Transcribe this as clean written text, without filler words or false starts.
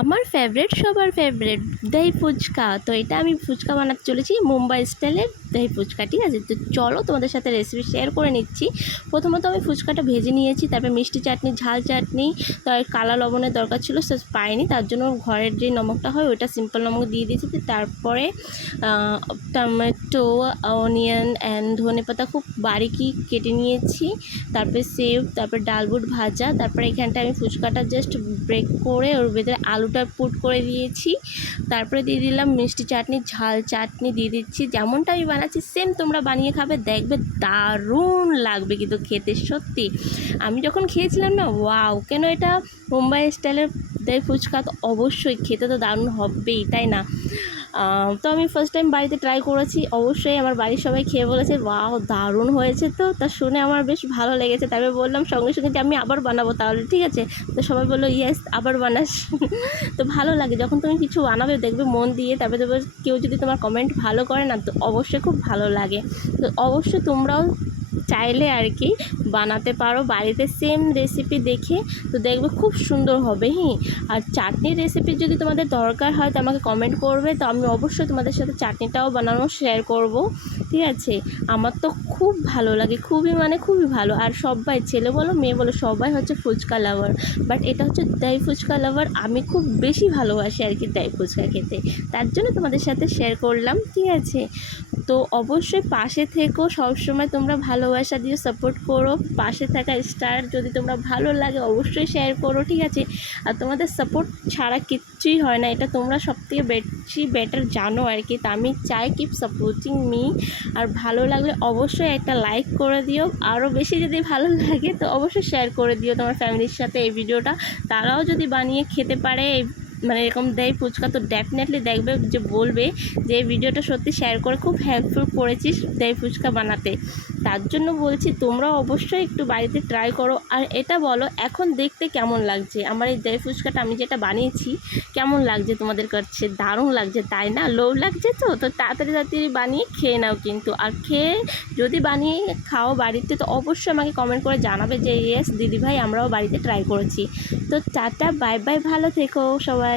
আমার ফেভারিট সবার ফেভারিট দই ফুচকা। তো এটা আমি ফুচকা বানাতে চলেছি মুম্বাই স্টাইলের দই ফুচকা, ঠিক আছে। তো চলো তোমাদের সাথে রেসিপি শেয়ার করে নিচ্ছি। প্রথমত আমি ফুচকাটা ভেজে নিয়েছি, তারপর মিষ্টি চাটনি, ঝাল চাটনি, তার কালা লবণের দরকার ছিল, সে পাইনি, তার জন্য ঘরের যে নমকটা হয় ওটা সিম্পল নমক দিয়ে দিয়েছি। তারপরে টমেটো, অনিয়ন অ্যান্ড ধনেপাতা খুব বারিকি কেটে নিয়েছি, তারপরে সেব, তারপর ডালবুট ভাজা, তারপরে এখানটা আমি ফুচকাটা জাস্ট ব্রেক করে ওর ভেতরে আলুটা পুট করে দিয়েছি। তারপরে দিয়ে দিলাম মিষ্টি চাটনি, ঝাল চাটনি দিয়ে দিচ্ছি। যেমনটা আমি বানাচ্ছি সেম তোমরা বানিয়ে খাবে, দেখবে দারুণ লাগবে কিন্তু খেতে। সত্যি আমি যখন খেয়েছিলাম না, ওয়াও! কেন এটা মুম্বাই স্টাইলের দই ফুচকা, তো অবশ্যই খেতে তো দারুণ হবেই, তাই না? তো আমি ফার্স্ট টাইম বাড়িতে ট্রাই করেছি, অবশ্যই আমার বাড়ির সবাই খেয়ে বলেছে ওয়াও দারুণ হয়েছে। তো তা শুনে আমার বেশ ভালো লেগেছে। তারপরে বললাম সঙ্গে সঙ্গে যে আমি আবার বানাবো তাহলে, ঠিক আছে? তো সবাই বললো ইয়েস, আবার বানাস। তো ভালো লাগে যখন তুমি কিছু বানাবে, দেখবে মন দিয়ে, তারপরে দেখবে কেউ যদি তোমার কমেন্ট ভালো করে না, তো অবশ্যই খুব ভালো লাগে। তো অবশ্যই তোমরাও চাইলে আর কি বানাতে পারো বাড়িতে সেম রেসিপি দেখে, তো দেখবে খুব সুন্দর হবে। আর চাটনির রেসিপি যদি তোমাদের দরকার হয় তো আমাকে কমেন্ট করবে, তো আমি অবশ্যই তোমাদের সাথে চাটনিটাও বানানো শেয়ার করব, ঠিক আছে? আমার তো খুব ভালো লাগে, খুবই মানে খুবই ভালো। আর সবাই, ছেলে বলো মেয়ে বলো, সবাই হচ্ছে ফুচকা লাভার, বাট এটা হচ্ছে দই ফুচকা লাভার। আমি খুব বেশি ভালোবাসি আর কি দই ফুচকা খেতে, তার জন্য তোমাদের সাথে শেয়ার করলাম, ঠিক আছে? তো অবশ্যই পাশে থেকো, সবসময় তোমরা ভালোবাসা দিয়ে সাপোর্ট করো। পাশে থাকা স্টার যদি তোমরা ভালো লাগে অবশ্যই শেয়ার করো, ঠিক আছে? আর তোমাদের সাপোর্ট ছাড়া কিচ্ছুই হয় না, এটা তোমরা সবথেকে বেশি বেটার জানো আর কি। তা আমি চাই কিপ সাপোর্টিং মি। আর ভালো লাগলে অবশ্যই একটা লাইক করে দিও, আরও বেশি যদি ভালো লাগে তো অবশ্যই শেয়ার করে দিও তোমার ফ্যামিলির সাথে এই ভিডিওটা। তারাও যদি বানিয়ে খেতে পারে মানে এরকম দই ফুচকা, তো ডেফিনেটলি দেখবে যে বলবে যে এই ভিডিওটা সত্যি শেয়ার করে খুব হেল্পফুল করেছিস দই ফুচকা বানাতে। তার জন্য বলছি তোমরাও অবশ্যই একটু বাড়িতে ট্রাই করো। আর এটা বলো এখন দেখতে কেমন লাগছে আমার এই দই ফুচকাটা, আমি যেটা বানিয়েছি কেমন লাগছে তোমাদের কাছে? দারুণ লাগছে তাই না? লোভ লাগছে তো? তো তাড়াতাড়ি বানিয়ে খেয়ে নাও কিন্তু। আর খেয়ে যদি বানিয়ে খাও বাড়িতে, তো অবশ্যই আমাকে কমেন্ট করে জানাবে যে ইয়েস দিদিভাই আমরাও বাড়িতে ট্রাই করেছি। তো টাটা, বাই বাই, ভালো থেকো সবাই।